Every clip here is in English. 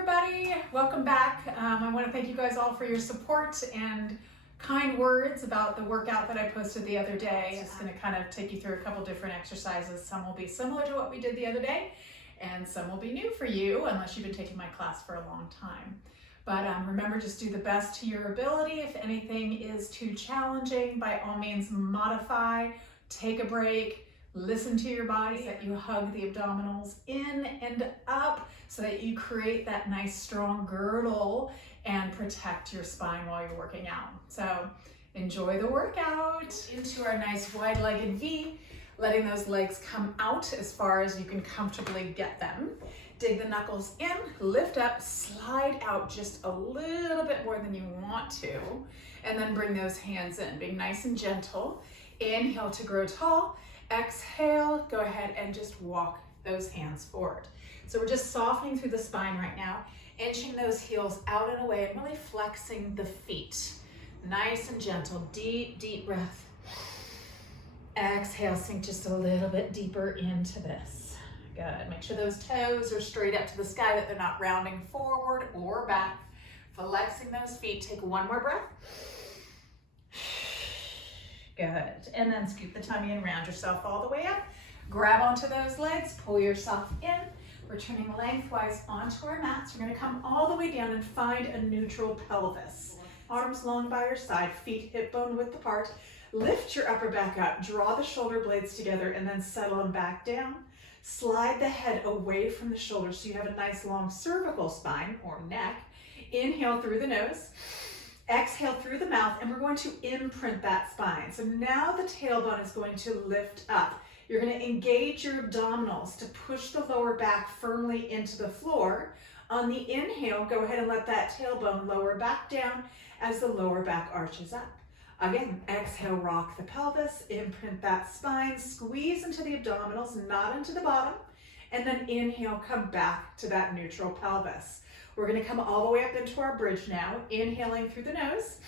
everybody, welcome back. I want to thank you guys all for your support and kind words about the workout that I posted the other day. It's going to kind of take you through a couple different exercises. Some will be similar to what we did the other day, and some will be new for you unless you've been taking my class for a long time. But remember, just do the best to your ability. If anything is too challenging, by all means modify, take a break, listen to your body, that you hug the abdominals in and up so that you create that nice strong girdle and protect your spine while you're working out. So enjoy the workout. Into our nice wide-legged V, letting those legs come out as far as you can comfortably get them. Dig the knuckles in, lift up, slide out just a little bit more than you want to, and then bring those hands in, being nice and gentle. Inhale to grow tall. Exhale, go ahead and just walk those hands forward. So we're just softening through the spine right now, inching those heels out and away and really flexing the feet. Nice and gentle, deep, deep breath. Exhale, sink just a little bit deeper into this. Good, make sure those toes are straight up to the sky, that they're not rounding forward or back. Flexing those feet, take one more breath. Good, and then scoop the tummy and round yourself all the way up. Grab onto those legs, pull yourself in. We're turning lengthwise onto our mats. We're gonna come all the way down and find a neutral pelvis. Arms long by your side, feet hip bone width apart. Lift your upper back up, draw the shoulder blades together, and then settle them back down. Slide the head away from the shoulders so you have a nice long cervical spine or neck. Inhale through the nose. Exhale through the mouth, and we're going to imprint that spine. So now the tailbone is going to lift up. You're going to engage your abdominals to push the lower back firmly into the floor. On the inhale, go ahead and let that tailbone lower back down as the lower back arches up. Again, exhale, rock the pelvis, imprint that spine, squeeze into the abdominals, not into the bottom, and then inhale, come back to that neutral pelvis. We're going to come all the way up into our bridge now, inhaling through the nose.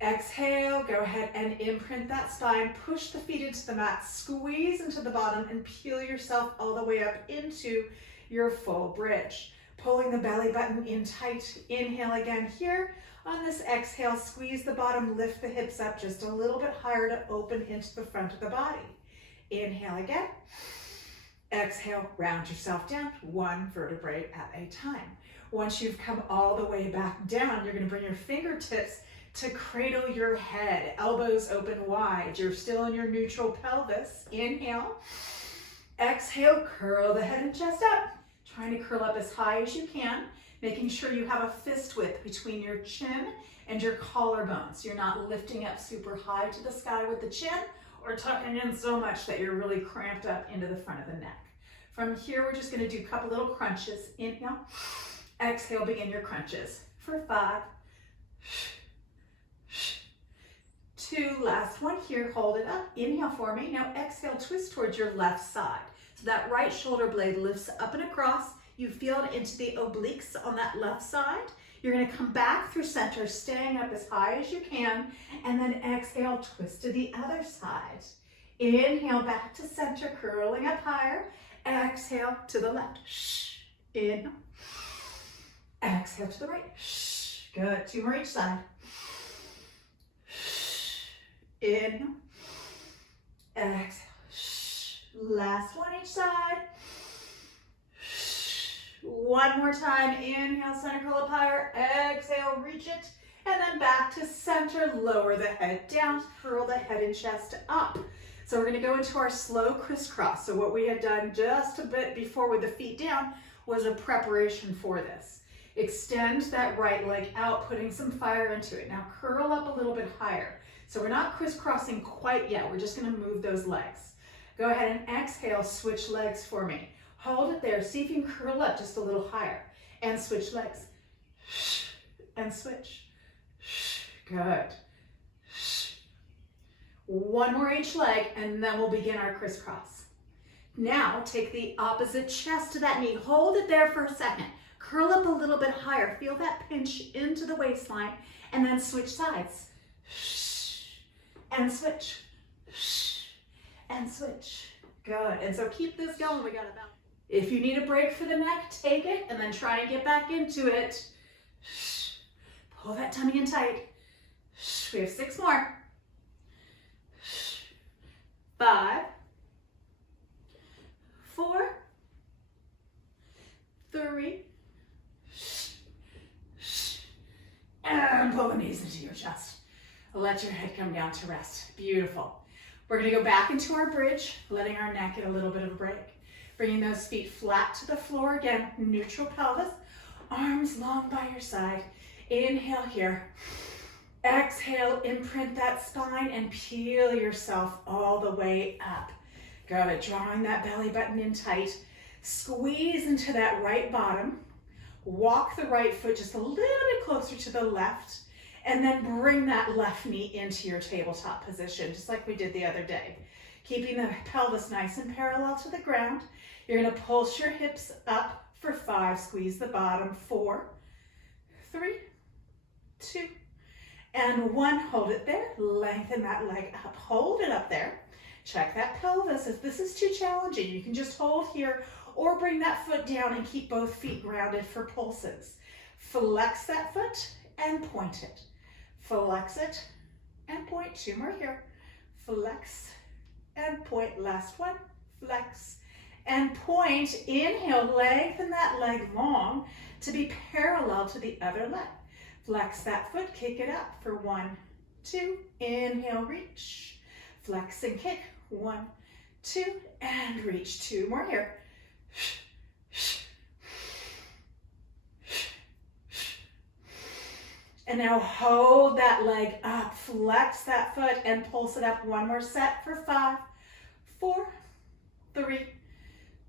Exhale, go ahead and imprint that spine, push the feet into the mat, squeeze into the bottom, and peel yourself all the way up into your full bridge. Pulling the belly button in tight, inhale again here. On this exhale, squeeze the bottom, lift the hips up just a little bit higher to open into the front of the body. Inhale again. Exhale, round yourself down, one vertebrae at a time. Once you've come all the way back down, you're going to bring your fingertips to cradle your head, elbows open wide. You're still in your neutral pelvis. Inhale. Exhale, curl the head and chest up. Trying to curl up as high as you can, making sure you have a fist width between your chin and your collarbone. So you're not lifting up super high to the sky with the chin or tucking in so much that you're really cramped up into the front of the neck. From here, we're just going to do a couple little crunches. Inhale. Exhale, begin your crunches for 5, 2, last one here, hold it up, inhale for me. Now exhale, twist towards your left side. So that right shoulder blade lifts up and across. You feel it into the obliques on that left side. You're gonna come back through center, staying up as high as you can, and then exhale, twist to the other side. Inhale, back to center, curling up higher. Exhale to the left, inhale. Exhale to the right. Good. 2 more each side. Inhale. Exhale. Last one each side. One more time. Inhale, center curl up higher. Exhale, reach it. And then back to center. Lower the head down. Curl the head and chest up. So we're going to go into our slow crisscross. So what we had done just a bit before with the feet down was a preparation for this. Extend that right leg out, putting some fire into it. Now curl up a little bit higher. So we're not crisscrossing quite yet. We're just going to move those legs. Go ahead and exhale, switch legs for me. Hold it there. See if you can curl up just a little higher. And switch legs. And switch. Good. One more each leg, and then we'll begin our crisscross. Now take the opposite chest to that knee. Hold it there for a second. Curl up a little bit higher. Feel that pinch into the waistline, and then switch sides. And switch. And switch. Good. And so keep this going. We got about If you need a break for the neck, take it and then try and get back into it. Pull that tummy in tight. We have 6 more. 5, 4, 3, and pull the knees into your chest. Let your head come down to rest. Beautiful. We're gonna go back into our bridge, letting our neck get a little bit of a break. Bringing those feet flat to the floor. Again, neutral pelvis, arms long by your side. Inhale here. Exhale, imprint that spine and peel yourself all the way up. Good, drawing that belly button in tight. Squeeze into that right bottom. Walk the right foot just a little bit closer to the left. And then bring that left knee into your tabletop position, just like we did the other day. Keeping the pelvis nice and parallel to the ground. You're gonna pulse your hips up for 5, squeeze the bottom, 4, 3, 2, and 1. Hold it there, lengthen that leg up, hold it up there. Check that pelvis. If this is too challenging, you can just hold here or bring that foot down and keep both feet grounded for pulses. Flex that foot and point it. Flex it and point. 2 more here. Flex and point. Last one. Flex and point. Inhale, lengthen that leg long to be parallel to the other leg. Flex that foot, kick it up for 1, 2. Inhale, reach. Flex and kick. 1, 2, and reach. 2 more here. And now hold that leg up, flex that foot and pulse it up. 1 more set for 5, 4, 3,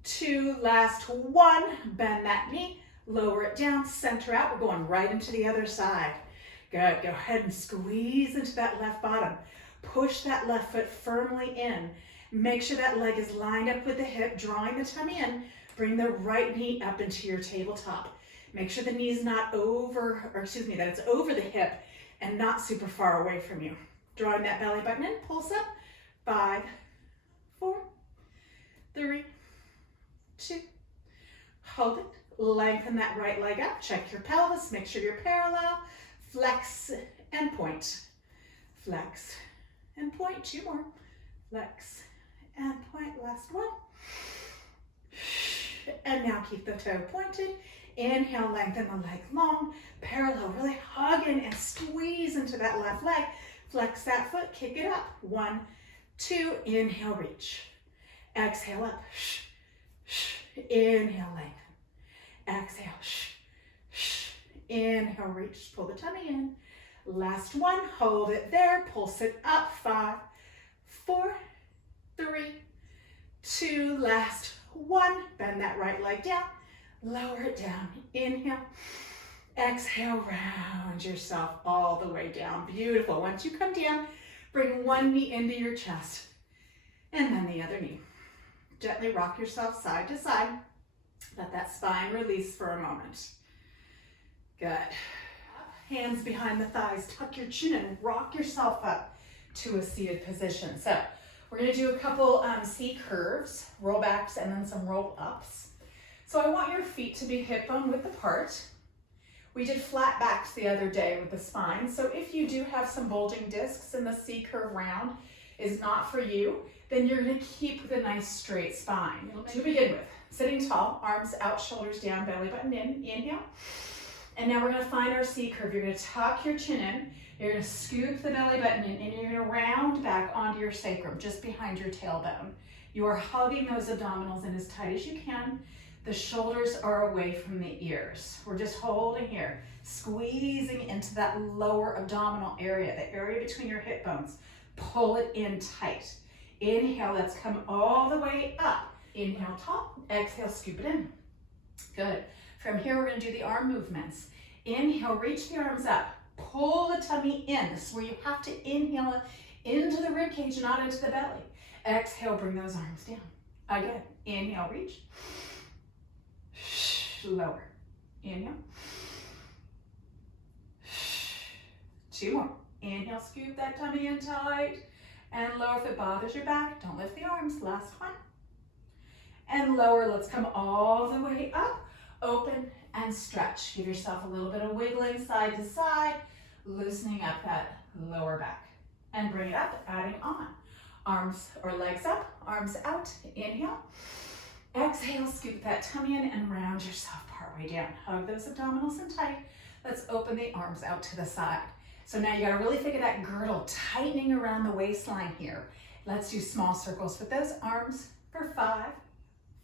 2, last 1. Bend that knee, lower it down, center out. We're going right into the other side. Good, go ahead and squeeze into that left bottom. Push that left foot firmly in. Make sure that leg is lined up with the hip, drawing the tummy in. Bring the right knee up into your tabletop. Make sure the knee's not over, that it's over the hip and not super far away from you. Drawing that belly button in, pulse up. 5, 4, 3, 2, hold it. Lengthen that right leg up. Check your pelvis, make sure you're parallel. Flex and point. Flex and point. 2 more. Flex and point. Last 1. And now keep the toe pointed. Inhale, lengthen the leg long, parallel, really hug in and squeeze into that left leg. Flex that foot, kick it up. 1, 2, inhale, reach. Exhale up. Inhale, lengthen. Exhale. Inhale, reach. Pull the tummy in. Last 1, hold it there. Pulse it up. 5, 4, 3, 2, last 1. Bend that right leg down. Lower it down. Inhale. Exhale, round yourself all the way down. Beautiful. Once you come down, bring one knee into your chest and then the other knee. Gently rock yourself side to side. Let that spine release for a moment. Good. Hands behind the thighs. Tuck your chin and rock yourself up to a seated position. So we're going to do a couple C curves, roll backs, and then some roll ups. So I want your feet to be hip bone width apart. We did flat backs the other day with the spine. So if you do have some bulging discs and the C curve round is not for you, then you're going to keep with a nice straight spine. To begin with, sitting tall, arms out, shoulders down, belly button in. Inhale. And now we're going to find our C curve. You're going to tuck your chin in. You're going to scoop the belly button in, and you're going to round back onto your sacrum, just behind your tailbone. You are hugging those abdominals in as tight as you can. The shoulders are away from the ears. We're just holding here, squeezing into that lower abdominal area, the area between your hip bones. Pull it in tight. Inhale, let's come all the way up. Inhale, top. Exhale, scoop it in. Good. From here, we're going to do the arm movements. Inhale, reach the arms up. Pull the tummy in. This is where you have to inhale into the rib cage, not into the belly. Exhale, bring those arms down. Again, inhale, reach. Lower. Inhale. 2 more. Inhale, scoop that tummy in tight. And lower if it bothers your back. Don't lift the arms. Last one. and lower. Let's come all the way up, open and stretch. Give yourself a little bit of wiggling side to side, loosening up that lower back. And bring it up, adding on. Arms or legs up, arms out, inhale. Exhale, scoop that tummy in and round yourself partway down. Hug those abdominals in tight. Let's open the arms out to the side. So now you gotta really think of that girdle tightening around the waistline here. Let's do small circles with those arms for 5,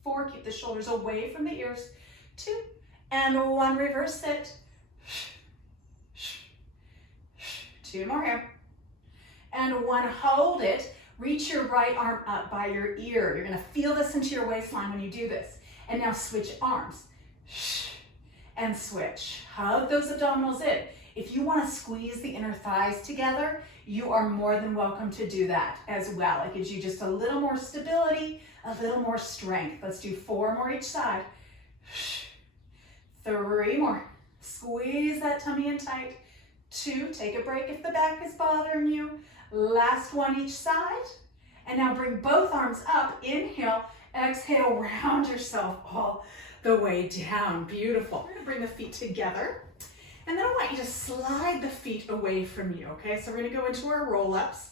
4, keep the shoulders away from the ears, 2, and 1, reverse it. 2 more here. And 1, hold it. Reach your right arm up by your ear. You're gonna feel this into your waistline when you do this. And now switch arms. And switch. Hug those abdominals in. If you wanna squeeze the inner thighs together, you are more than welcome to do that as well. It gives you just a little more stability, a little more strength. Let's do 4 more each side. 3 more. Squeeze that tummy in tight. 2, take a break if the back is bothering you. Last one each side. And now bring both arms up. Inhale, exhale, round yourself all the way down. Beautiful. We're gonna bring the feet together. And then I want you to slide the feet away from you, okay? So we're gonna go into our roll-ups,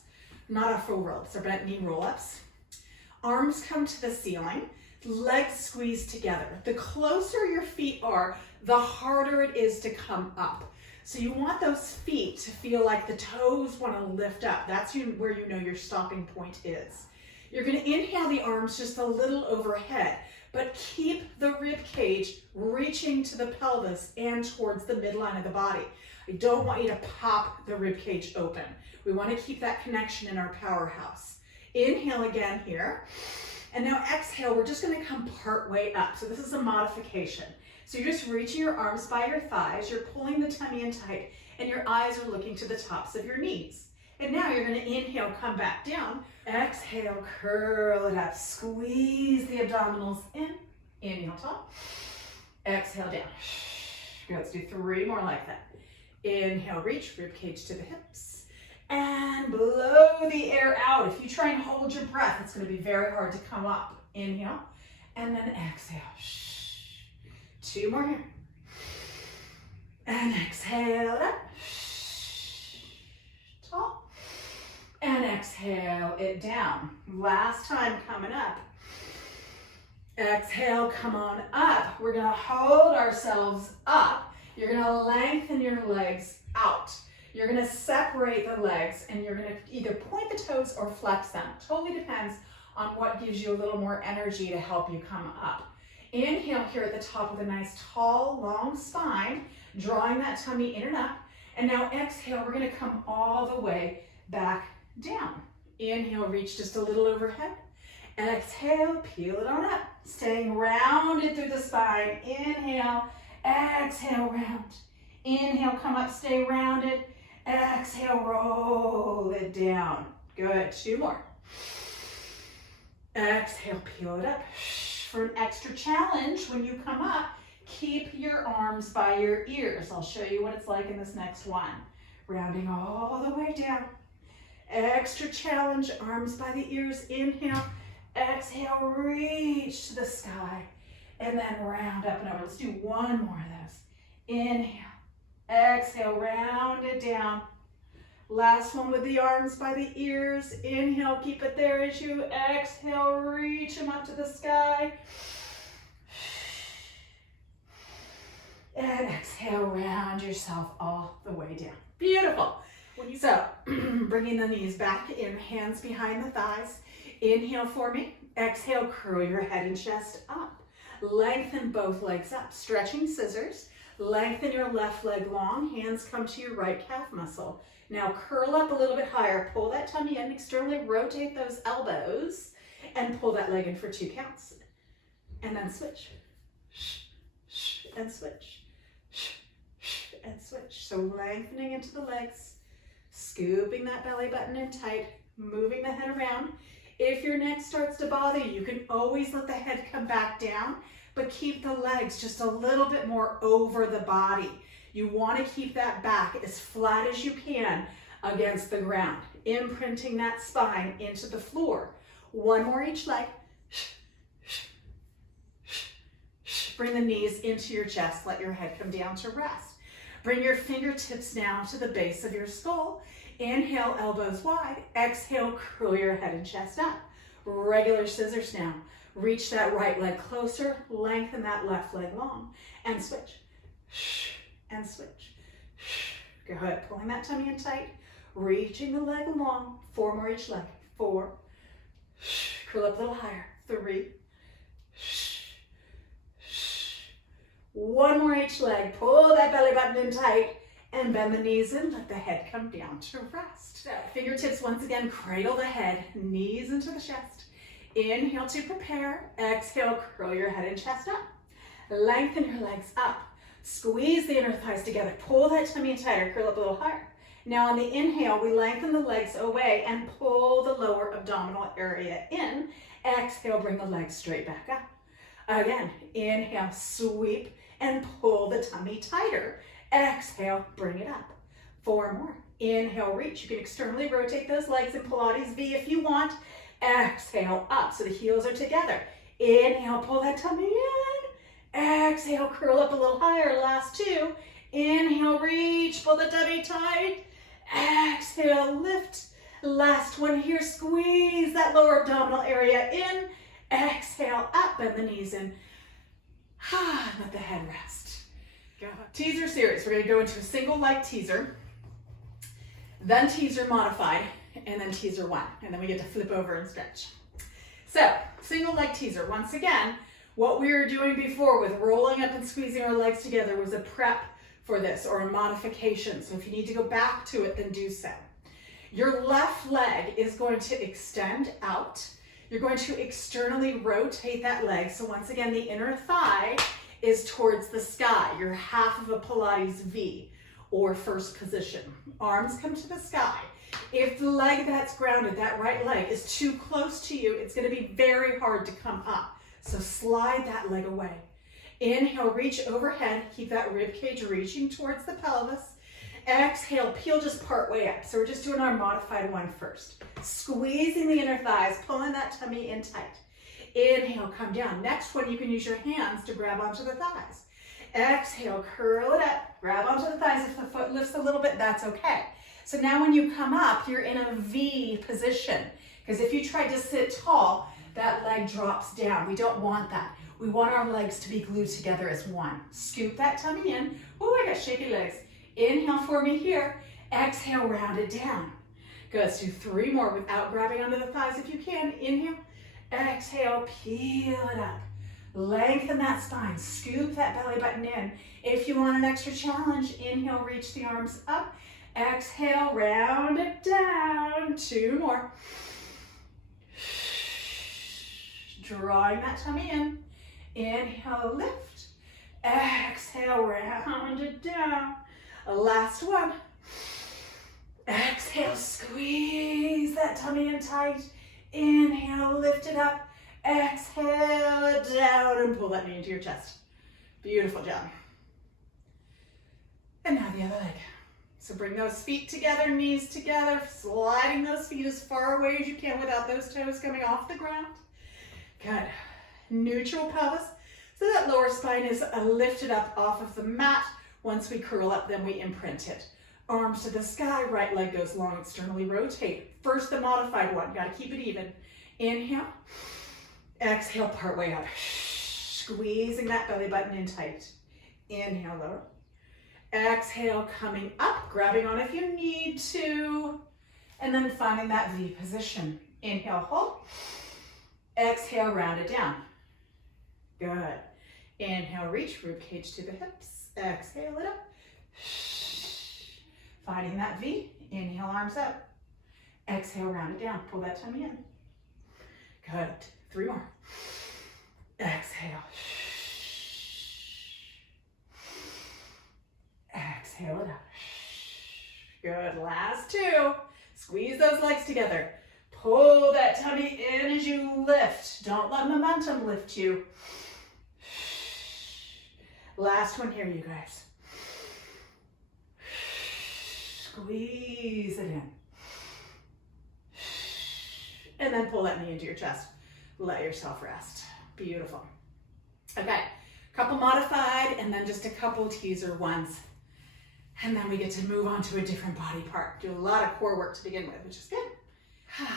not our full roll-ups, our bent knee roll-ups. Arms come to the ceiling, legs squeeze together. The closer your feet are, the harder it is to come up. So you want those feet to feel like the toes want to lift up. That's where you know your stopping point is. You're going to inhale the arms just a little overhead, but keep the rib cage reaching to the pelvis and towards the midline of the body. I don't want you to pop the rib cage open. We want to keep that connection in our powerhouse. Inhale again here. And now exhale, we're just going to come part way up. So this is a modification. So you're just reaching your arms by your thighs, you're pulling the tummy in tight, and your eyes are looking to the tops of your knees. And now you're gonna inhale, come back down. Exhale, curl it up, squeeze the abdominals in. Inhale, top. Exhale, down. Good, let's do 3 more like that. Inhale, reach, rib cage to the hips. And blow the air out. If you try and hold your breath, it's gonna be very hard to come up. Inhale, and then exhale. 2 more here. And exhale up. Top. And exhale it down. Last time coming up. Exhale, come on up. We're gonna hold ourselves up. You're gonna lengthen your legs out. You're gonna separate the legs and you're gonna either point the toes or flex them. Totally depends on what gives you a little more energy to help you come up. Inhale here at the top with a nice tall, long spine, drawing that tummy in and up. And now exhale, we're gonna come all the way back down. Inhale, reach just a little overhead. Exhale, peel it on up, staying rounded through the spine. Inhale, exhale, round. Inhale, come up, stay rounded. Exhale, roll it down. Good, 2 more. Exhale, peel it up. For an extra challenge, when you come up, keep your arms by your ears. I'll show you what it's like in this next one. Rounding all the way down. Extra challenge, arms by the ears. Inhale, exhale, reach to the sky. And then round up and over. Let's do 1 more of those. Inhale, exhale, round it down. Last one with the arms by the ears. Inhale, keep it there as you exhale, reach them up to the sky. And exhale, round yourself all the way down. Beautiful. So, bringing the knees back in, hands behind the thighs. Inhale for me. Exhale, curl your head and chest up. Lengthen both legs up, stretching scissors. Lengthen your left leg long, hands come to your right calf muscle. Now curl up a little bit higher, pull that tummy in, externally rotate those elbows, and pull that leg in for 2 counts. And then switch, and switch, and switch. So lengthening into the legs, scooping that belly button in tight, moving the head around. If your neck starts to bother you, you can always let the head come back down, but keep the legs just a little bit more over the body. You want to keep that back as flat as you can against the ground, imprinting that spine into the floor. 1 more each leg. Bring the knees into your chest. Let your head come down to rest. Bring your fingertips now to the base of your skull. Inhale, elbows wide. Exhale, curl your head and chest up. Regular scissors now. Reach that right leg closer. Lengthen that left leg long. And switch. And switch. Go ahead, pulling that tummy in tight. Reaching the leg along. 4 more each leg. 4. Curl up a little higher. 3. 1 more each leg. Pull that belly button in tight and bend the knees in. Let the head come down to rest. So fingertips once again, cradle the head, knees into the chest. Inhale to prepare. Exhale, curl your head and chest up. Lengthen your legs up. Squeeze the inner thighs together. Pull that tummy in tighter. Curl up a little higher. Now on the inhale, we lengthen the legs away and pull the lower abdominal area in. Exhale, bring the legs straight back up. Again, inhale, sweep and pull the tummy tighter. Exhale, bring it up. 4 more. Inhale, reach. You can externally rotate those legs in Pilates V if you want. Exhale, up so the heels are together. Inhale, pull that tummy in. Exhale, curl up a little higher. Last 2. Inhale, reach, pull the tummy tight. Exhale, lift. Last one here, squeeze that lower abdominal area in. Exhale, up, bend the knees in. Let the head rest. Teaser series. We're going to go into a single leg teaser, then teaser modified, and then teaser 1. And then we get to flip over and stretch. So, single leg teaser. Once again, what we were doing before with rolling up and squeezing our legs together was a prep for this, or a modification. So if you need to go back to it, then do so. Your left leg is going to extend out. You're going to externally rotate that leg. So once again, the inner thigh is towards the sky. You're half of a Pilates V, or first position. Arms come to the sky. If the leg that's grounded, that right leg, is too close to you, it's going to be very hard to come up. So slide that leg away. Inhale, reach overhead. Keep that rib cage reaching towards the pelvis. Exhale, peel just part way up. So we're just doing our modified 1 first. Squeezing the inner thighs, pulling that tummy in tight. Inhale, come down. Next one, you can use your hands to grab onto the thighs. Exhale, curl it up. Grab onto the thighs. If the foot lifts a little bit, that's okay. So now when you come up, you're in a V position. Because if you try to sit tall, that leg drops down. We don't want that. We want our legs to be glued together as one. Scoop that tummy in. Oh, I got shaky legs. Inhale for me here. Exhale, round it down. Good, let's do 3 more without grabbing onto the thighs if you can. Inhale, exhale, peel it up. Lengthen that spine, scoop that belly button in. If you want an extra challenge, inhale, reach the arms up. Exhale, round it down. 2 more. Drawing that tummy in. Inhale, lift. Exhale, round it down. Last one. Exhale, squeeze that tummy in tight. Inhale, lift it up. Exhale it down and pull that knee into your chest. Beautiful job. And now the other leg. So bring those feet together, knees together, sliding those feet as far away as you can without those toes coming off the ground. Good. Neutral pelvis. So that lower spine is lifted up off of the mat. Once we curl up, then we imprint it. Arms to the sky, right leg goes long, externally rotate. First, the modified one, gotta keep it even. Inhale, exhale, part way up. Squeezing that belly button in tight. Inhale, lower. Exhale, coming up, grabbing on if you need to. And then finding that V position. Inhale, hold. Exhale, round it down. Good. Inhale, reach, rib cage to the hips. Exhale it up. Finding that V. Inhale, arms up. Exhale, round it down. Pull that tummy in. Good. 3 more. Exhale. Exhale it up. Good. Last 2. Squeeze those legs together. Pull that tummy in as you lift. Don't let momentum lift you. Last one here, you guys. Squeeze it in. And then pull that knee into your chest. Let yourself rest. Beautiful. Okay, Couple modified, and then just a couple teaser ones. And then we get to move on to a different body part. Do a lot of core work to begin with, which is good.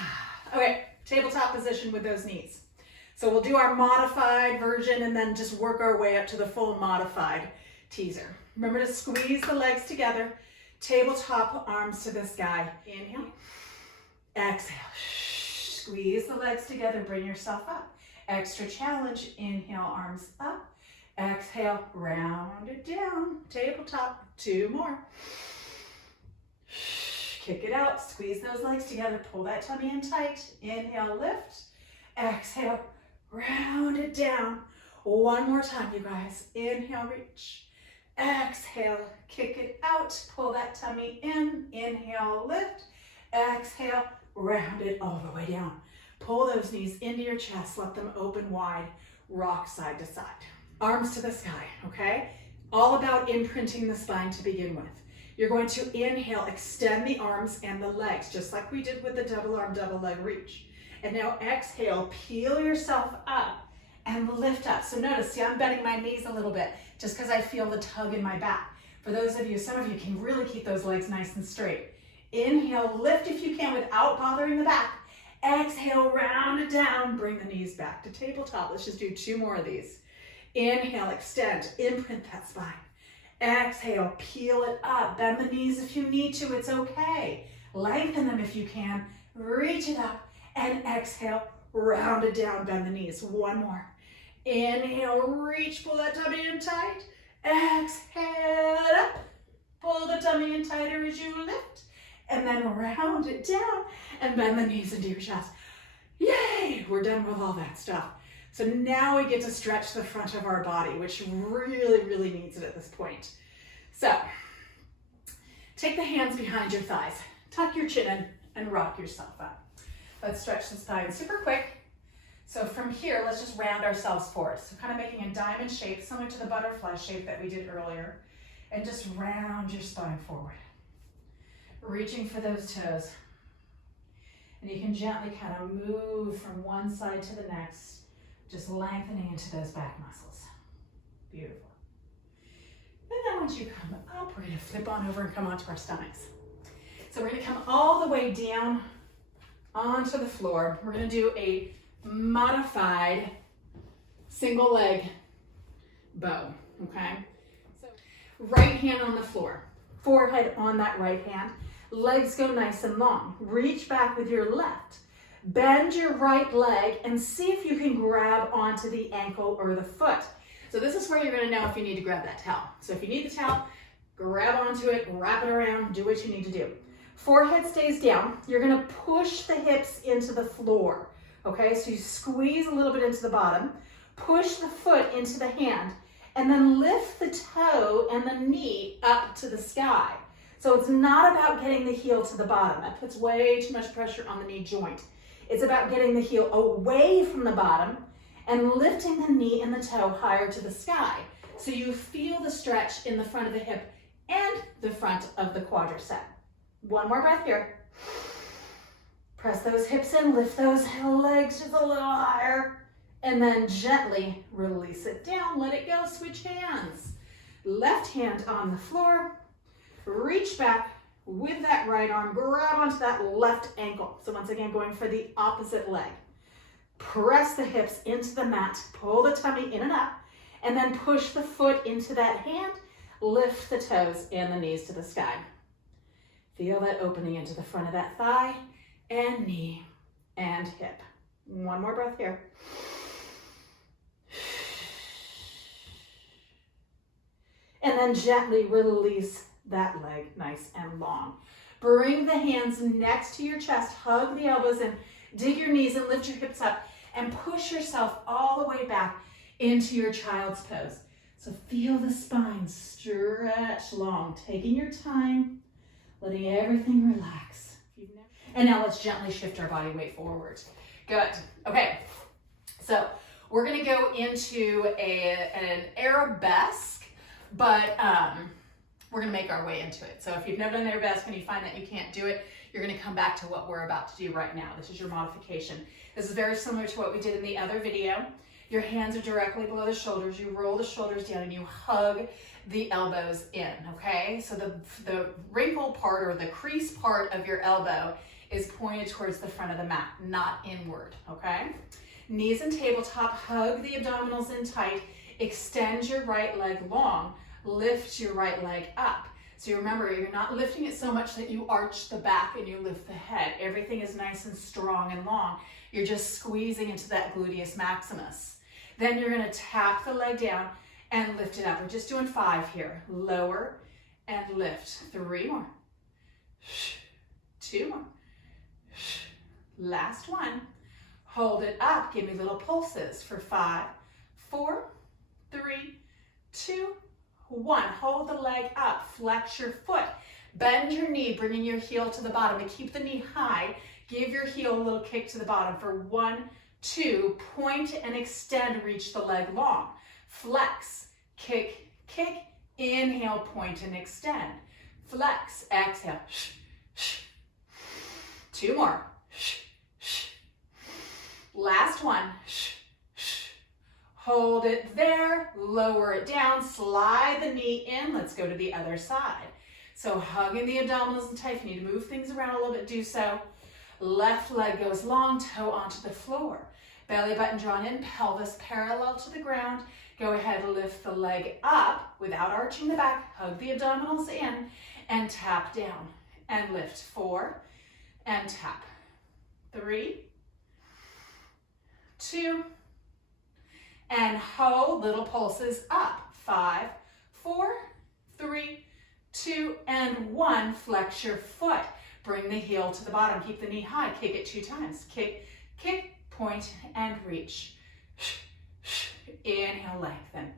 Okay, tabletop position with those knees. So we'll do our modified version and then just work our way up to the full modified teaser. Remember to squeeze the legs together, tabletop, arms to the sky. Inhale, exhale, squeeze the legs together, bring yourself up. Extra challenge, inhale, arms up, exhale, round it down, tabletop, 2 more. Kick it out, squeeze those legs together, pull that tummy in tight. Inhale, lift, exhale, round it down. 1 more time, you guys. Inhale, reach. Exhale, kick it out, pull that tummy in. Inhale, lift. Exhale, round it all the way down. Pull those knees into your chest, let them open wide, rock side to side. Arms to the sky, okay? All about imprinting the spine to begin with. You're going to inhale, extend the arms and the legs, just like we did with the double arm, double leg reach. And now exhale, peel yourself up and lift up. So notice, see, I'm bending my knees a little bit just because I feel the tug in my back. For those of you, some of you can really keep those legs nice and straight. Inhale, lift if you can without bothering the back. Exhale, round it down, bring the knees back to tabletop. Let's just do 2 more of these. Inhale, extend, imprint that spine. Exhale, peel it up, bend the knees if you need to, it's okay. Lengthen them if you can, reach it up, and exhale, round it down, bend the knees. 1 more. Inhale, reach, pull that tummy in tight. Exhale, up, pull the tummy in tighter as you lift, and then round it down, and bend the knees into your chest. Yay, we're done with all that stuff. So now we get to stretch the front of our body, which really, really needs it at this point. So take the hands behind your thighs, tuck your chin in, and rock yourself up. Let's stretch the spine super quick. So from here, let's just round ourselves forward. So kind of making a diamond shape, similar to the butterfly shape that we did earlier, and just round your spine forward. Reaching for those toes. And you can gently kind of move from one side to the next, just lengthening into those back muscles. Beautiful. And then once you come up, we're going to flip on over and come onto our stomachs. So we're going to come all the way down onto the floor. We're going to do a modified single leg bow, okay? So right hand on the floor, forehead on that right hand, legs go nice and long. Reach back with your left. Bend your right leg and see if you can grab onto the ankle or the foot. So this is where you're going to know if you need to grab that towel. So if you need the towel, grab onto it, wrap it around, do what you need to do. Forehead stays down. You're going to push the hips into the floor. Okay, so you squeeze a little bit into the bottom, push the foot into the hand, and then lift the toe and the knee up to the sky. So it's not about getting the heel to the bottom. That puts way too much pressure on the knee joint. It's about getting the heel away from the bottom and lifting the knee and the toe higher to the sky. So you feel the stretch in the front of the hip and the front of the quadricep. 1 more breath here. Press those hips in, lift those legs just a little higher, and then gently release it down, let it go, switch hands. Left hand on the floor, reach back with that right arm, grab onto that left ankle. So once again, going for the opposite leg. Press the hips into the mat, pull the tummy in and up, and then push the foot into that hand, lift the toes and the knees to the sky. Feel that opening into the front of that thigh and knee and hip. 1 more breath here. And then gently release that leg nice and long. Bring the hands next to your chest, hug the elbows in, dig your knees and lift your hips up and push yourself all the way back into your child's pose. So feel the spine stretch long, taking your time, letting everything relax. And now let's gently shift our body weight forward. Good. Okay. So we're going to go into an Arabesque, but we're going to make our way into it. So if you've never done Arabesque and you find that you can't do it, you're going to come back to what we're about to do right now. This is your modification. This is very similar to what we did in the other video. Your hands are directly below the shoulders. You roll the shoulders down and you hug the elbows in, okay? So the wrinkle part or the crease part of your elbow is pointed towards the front of the mat, not inward, okay? Knees and tabletop, hug the abdominals in tight, extend your right leg long, lift your right leg up. So you remember, you're not lifting it so much that you arch the back and you lift the head. Everything is nice and strong and long. You're just squeezing into that gluteus maximus. Then you're gonna tap the leg down and lift it up. We're just doing 5 here. Lower and lift. 3 more. 2 more. Last one. Hold it up. Give me little pulses for 5, 4, 3, 2, 1. Hold the leg up. Flex your foot. Bend your knee, bringing your heel to the bottom. And keep the knee high. Give your heel a little kick to the bottom for 1, 2. Point and extend. Reach the leg long. Flex, kick, kick. Inhale, point and extend. Flex, exhale. 2 more. Last one. Hold it there, lower it down, slide the knee in. Let's go to the other side. So hugging the abdominals and tight. If you need to move things around a little bit, do so. Left leg goes long, toe onto the floor. Belly button drawn in, pelvis parallel to the ground. Go ahead and lift the leg up without arching the back. Hug the abdominals in and tap down. And lift. 4 and tap. 3, 2, and hold, little pulses up. 5, 4, 3, 2, and 1. Flex your foot. Bring the heel to the bottom. Keep the knee high. Kick it 2 times. Kick, kick, point, and reach. Inhale, lengthen.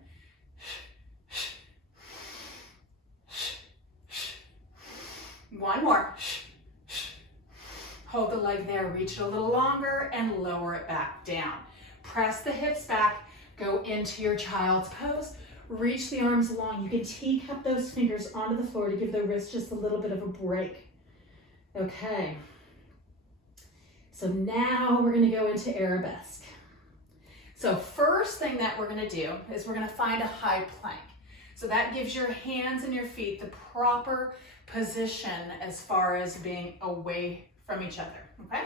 One more. Hold the leg there. Reach it a little longer and lower it back down. Press the hips back. Go into your child's pose. Reach the arms long. You can teacup those fingers onto the floor to give the wrist just a little bit of a break. Okay. So now we're going to go into Arabesque. So first thing that we're going to do is we're going to find a high plank. So that gives your hands and your feet the proper position as far as being away from each other, okay?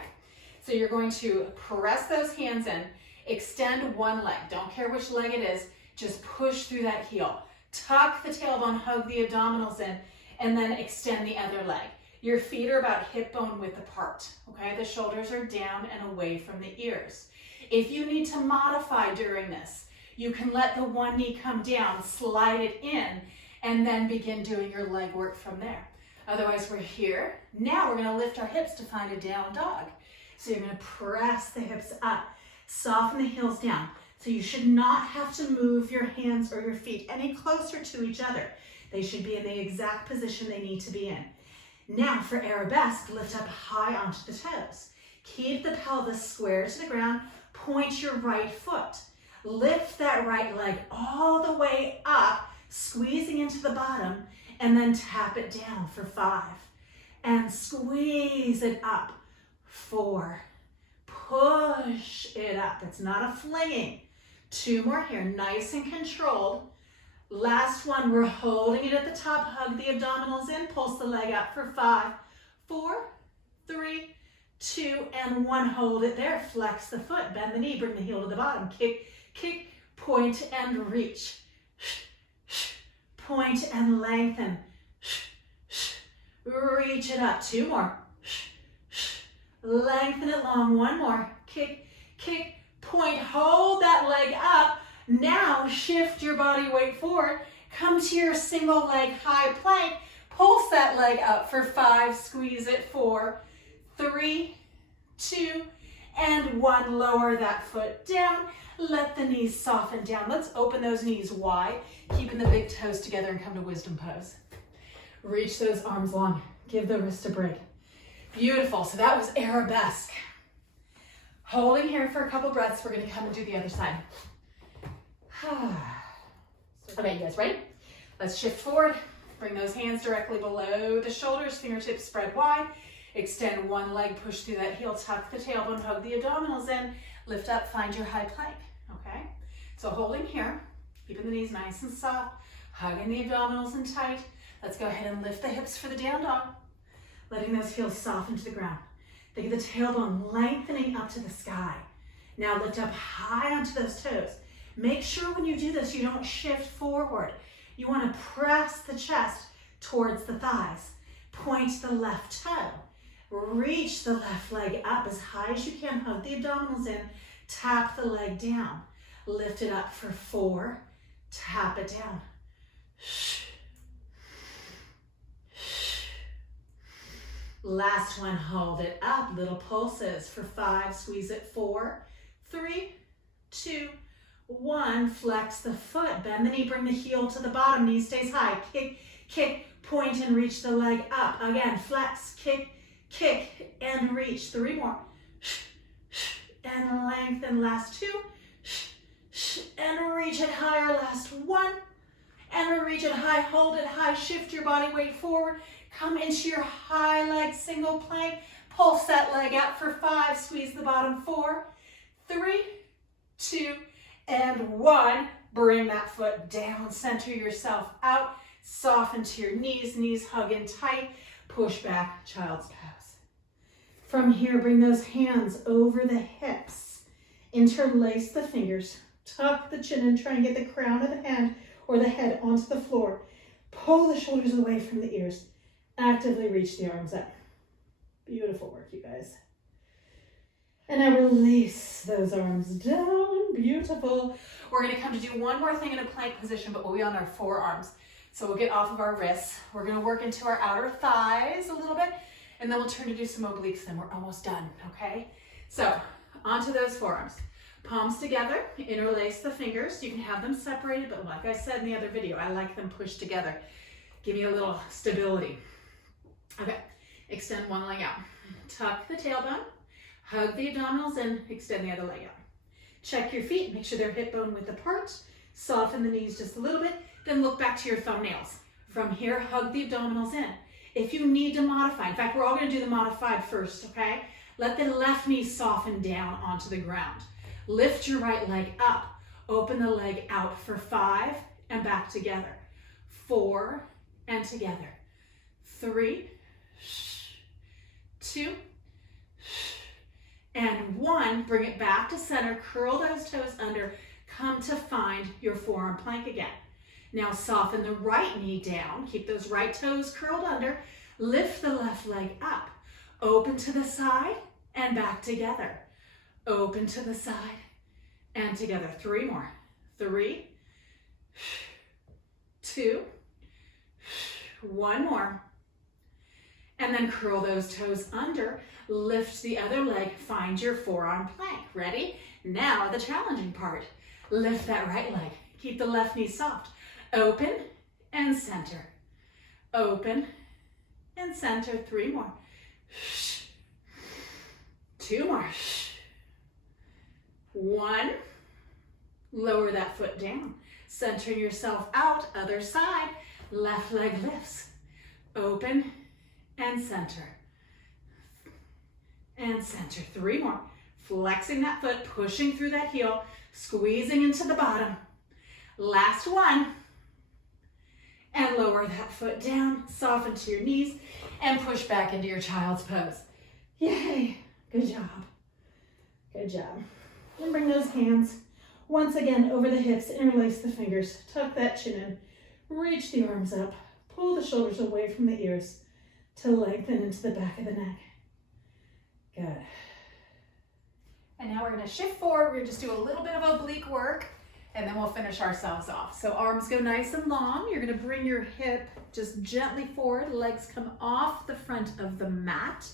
So you're going to press those hands in, extend one leg. Don't care which leg it is, just push through that heel. Tuck the tailbone, hug the abdominals in, and then extend the other leg. Your feet are about hip bone width apart, okay? The shoulders are down and away from the ears. If you need to modify during this, you can let the one knee come down, slide it in, and then begin doing your leg work from there. Otherwise, we're here. Now we're gonna lift our hips to find a down dog. So you're gonna press the hips up, soften the heels down. So you should not have to move your hands or your feet any closer to each other. They should be in the exact position they need to be in. Now for Arabesque, lift up high onto the toes. Keep the pelvis square to the ground, point your right foot. Lift that right leg all the way up, squeezing into the bottom, and then tap it down for 5. And squeeze it up. 4. Push it up. It's not a flinging. 2 more here, nice and controlled. Last one, we're holding it at the top. Hug the abdominals in, pulse the leg up for 5, 4, 3, 2, and 1. Hold it there. Flex the foot, bend the knee, bring the heel to the bottom. Kick, kick, point, and reach. Point and lengthen. Reach it up. 2 more. Lengthen it long. 1 more. Kick, kick, point. Hold that leg up. Now shift your body weight forward. Come to your single leg high plank. Pulse that leg up for 5. Squeeze it. 4, 3, 2, and 1. Lower that foot down. Let the knees soften down. Let's open those knees wide, keeping the big toes together and come to wisdom pose. Reach those arms long. Give the wrist a break. Beautiful. So that was Arabesque. Holding here for a couple breaths. We're going to come and do the other side. Okay, you guys ready? Let's shift forward. Bring those hands directly below the shoulders. Fingertips spread wide. Extend one leg. Push through that heel. Tuck the tailbone. Hug the abdominals in. Lift up. Find your high plank. Okay? So holding here, keeping the knees nice and soft, hugging the abdominals in tight. Let's go ahead and lift the hips for the down dog. Letting those heels soften to the ground. Think of the tailbone lengthening up to the sky. Now lift up high onto those toes. Make sure when you do this, you don't shift forward. You want to press the chest towards the thighs. Point the left toe. Reach the left leg up as high as you can. Hug the abdominals in. Tap the leg down. Lift it up for 4. Tap it down. Last one, hold it up. Little pulses for 5. Squeeze it. 4, 3, 2, 1. Flex the foot. Bend the knee. Bring the heel to the bottom. Knee stays high. Kick, kick, point and reach the leg up. Again, flex, kick, kick, and reach. 3 more. And lengthen. Last 2. And reach it higher. Last 1. And reach it high. Hold it high. Shift your body weight forward. Come into your high leg single plank. Pulse that leg out for 5. Squeeze the bottom. 4, 3, 2, and 1. Bring that foot down. Center yourself out. Soften to your knees. Knees hug in tight. Push back. Child's pose. From here, bring those hands over the hips. Interlace the fingers. Tuck the chin and try and get the crown of the hand or the head onto the floor. Pull the shoulders away from the ears. Actively reach the arms up. Beautiful work, you guys. And now release those arms down. Beautiful. We're going to come to do one more thing in a plank position, but we'll be on our forearms. So we'll get off of our wrists. We're going to work into our outer thighs a little bit, and then we'll turn to do some obliques, and we're almost done, okay? So onto those forearms. Palms together, interlace the fingers. You can have them separated, but like I said in the other video, I like them pushed together. Give me a little stability. Okay, extend one leg out. Tuck the tailbone, hug the abdominals in, extend the other leg out. Check your feet, make sure they're hip bone width apart. Soften the knees just a little bit, then look back to your thumbnails. From here, hug the abdominals in. If you need to modify, in fact, we're all gonna do the modified first, okay? Let the left knee soften down onto the ground. Lift your right leg up. Open the leg out for 5 and back together. 4 and together. 3, 2, and 1. Bring it back to center. Curl those toes under. Come to find your forearm plank again. Now soften the right knee down. Keep those right toes curled under. Lift the left leg up. Open to the side and back together. Open to the side and together. 3 more. 3, 2, 1 more. And then curl those toes under. Lift the other leg. Find your forearm plank. Ready? Now the challenging part. Lift that right leg. Keep the left knee soft. Open and center. Open and center. 3 more. 2 more. 1. Lower that foot down. Center yourself out. Other side. Left leg lifts. Open and center. And center. 3 more. Flexing that foot, pushing through that heel, squeezing into the bottom. Last one. And lower that foot down. Soften to your knees and push back into your child's pose. Yay. Good job. Good job. And bring those hands once again over the hips. Interlace the fingers. Tuck that chin in. Reach the arms up. Pull the shoulders away from the ears to lengthen into the back of the neck. Good. And now we're going to shift forward. We're going to just do a little bit of oblique work, and then we'll finish ourselves off. So arms go nice and long. You're going to bring your hip just gently forward. Legs come off the front of the mat.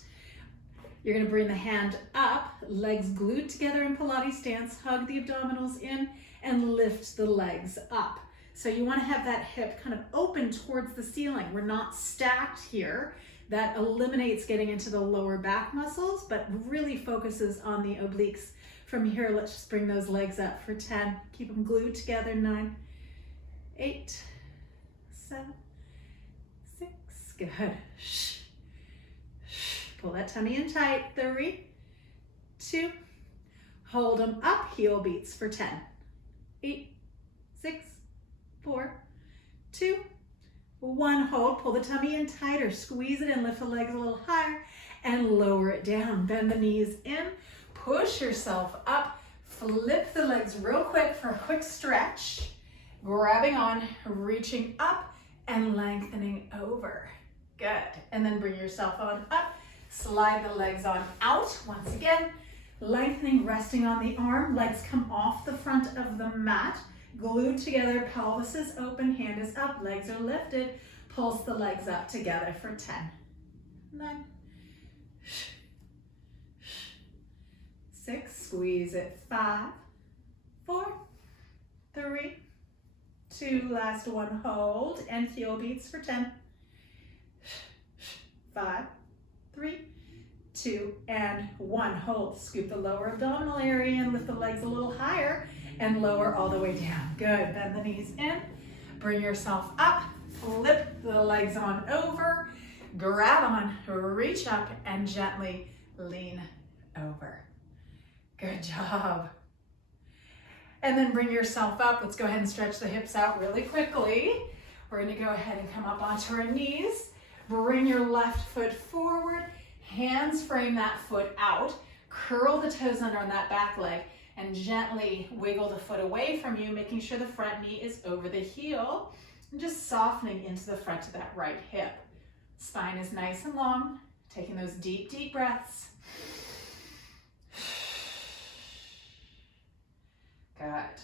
You're going to bring the hand up, legs glued together in Pilates stance. Hug the abdominals in and lift the legs up. So you want to have that hip kind of open towards the ceiling. We're not stacked here. That eliminates getting into the lower back muscles, but really focuses on the obliques. From here, let's just bring those legs up for 10. Keep them glued together. 9, 8, 7, 6. Good. Shh. Shh. Pull that tummy in tight. 3, 2. Hold them up. Heel beats for 10. 8, 6, 4, 2, 1. Hold, pull the tummy in tighter, squeeze it in, lift the legs a little higher, and lower it down. Bend the knees in, push yourself up, flip the legs real quick for a quick stretch, grabbing on, reaching up, and lengthening over. Good. And then bring yourself on up, slide the legs on out. Once again, lengthening, resting on the arm, legs come off the front of the mat, glued together, pelvis is open, hand is up, legs are lifted, pulse the legs up together for 10, 9, 6, squeeze it, 5, 4, 3, 2, last one, hold, and heel beats for 10, 5, 3, 2, and 1. Hold. Scoop the lower abdominal area and lift the legs a little higher and lower all the way down. Good. Bend the knees in. Bring yourself up. Flip the legs on over. Grab on. Reach up and gently lean over. Good job. And then bring yourself up. Let's go ahead and stretch the hips out really quickly. We're going to go ahead and come up onto our knees. Bring your left foot forward, hands frame that foot out, curl the toes under on that back leg, and gently wiggle the foot away from you, making sure the front knee is over the heel, and just softening into the front of that right hip. Spine is nice and long, taking those deep, deep breaths. Good.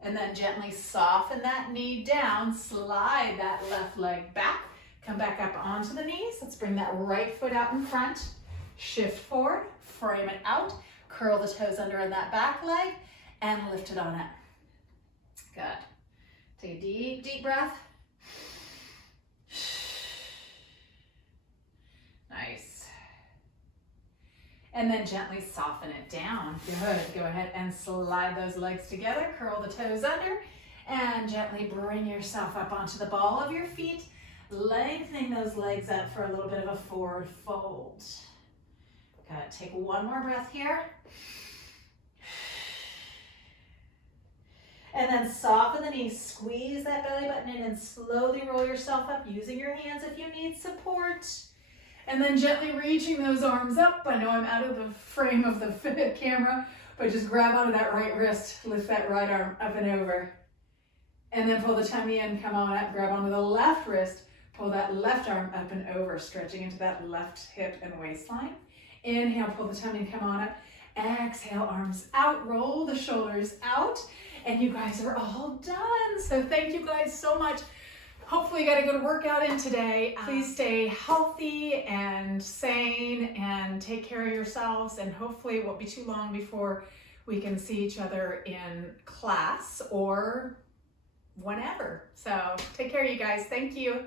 And then gently soften that knee down, slide that left leg back. Come back up onto the knees. Let's bring that right foot out in front. Shift forward, frame it out, curl the toes under on that back leg, and lift it on up. Good. Take a deep, deep breath. Nice. And then gently soften it down. Good. Go ahead and slide those legs together, curl the toes under, and gently bring yourself up onto the ball of your feet. Lengthening those legs up for a little bit of a forward fold. Good. Take one more breath here. And then soften the knees. Squeeze that belly button in and slowly roll yourself up using your hands if you need support. And then gently reaching those arms up. I know I'm out of the frame of the camera, but just grab onto that right wrist. Lift that right arm up and over. And then pull the tummy in. Come on up. Grab onto the left wrist. Pull that left arm up and over, stretching into that left hip and waistline. Inhale, pull the tummy, come on up. Exhale, arms out, roll the shoulders out. And you guys are all done. So thank you guys so much. Hopefully you got a good workout in today. Please stay healthy and sane and take care of yourselves. And hopefully it won't be too long before we can see each other in class or whenever. So take care, you guys. Thank you.